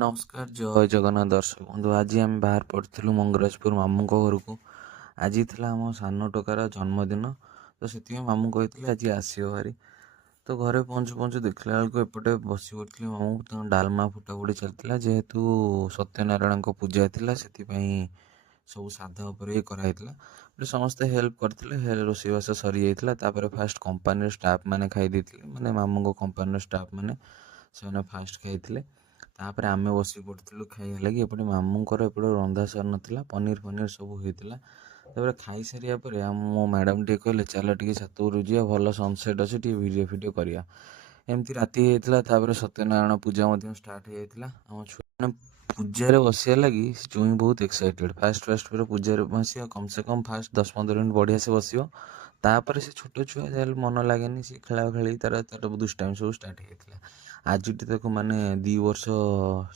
नमस्कार जय जगन्नाथ दर्शक बंधु। आज आम बाहर पड़ू मंगराजपुर मामू घर को। आज थी आम सान टोकार जन्मदिन, तो से मामू कहते आज आसो भारी। तो घरे पहुँचु पहुँचु देखला बेलू एपटे बस पड़े मामू तो डालमा फुटा फुटी चलता, जेहेतु सत्यनारायण पूजा थी से सब साधा उपर कराई। समस्ते हेल्प करते, रोषेईवास सरी जाता। फास्ट कंपानी स्टाफ मैंने खाई माने मामू कंपानी स्टाफ मैंने से फास्ट खाई। तापर आम बस पड़ू खाई लगे एपटे मामूंर एपटे रंधा सर नाला, पनीर फनीर सब होता। तापर खाई सारे मो मैडम टे कहले चल टे छात जा भल सनसेट अच्छे टे भिडियो फिडियो करिया। एमती राति होता। सत्यनारायण पूजा स्टार्ट हो जाता। आम छुआ पूजार बसिया लगी चुई बहुत एक्साइटेड। फास्ट पूजार बस कम से कम फास्ट 10-15 मिनट बढ़िया से बस। तापर से छोट छुआ जहाँ मन लगे सी खेला खेली तार दुष्टाइम सब स्टार्ट होता। आज तक माने 2 वर्ष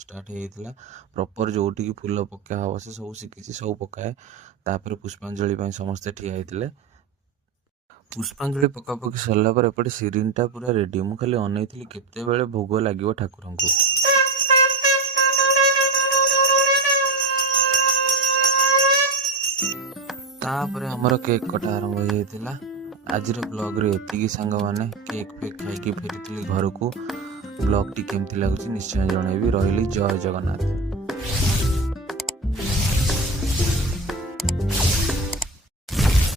स्टार्ट होता। प्रॉपर जोटी फूल पका हम से सब शिखी सब पकाए। तापर पुष्पांजलि समस्ते ठिया होते। पुष्पांजलि पका पकी सरला पर एपटे सिरिनटा पूरा रेडी। मु खाली अनई केते बेले भोग लगे ठाकुर को। तापर हमर केक कटा आरंभ हो जाता। आज ब्लॉग रे एतिकी सांग माने केक फेक खाई फेरी घर को। ब्लॉग टी केमती लगुच निश्चय जनइबी। रही जय जगन्नाथ।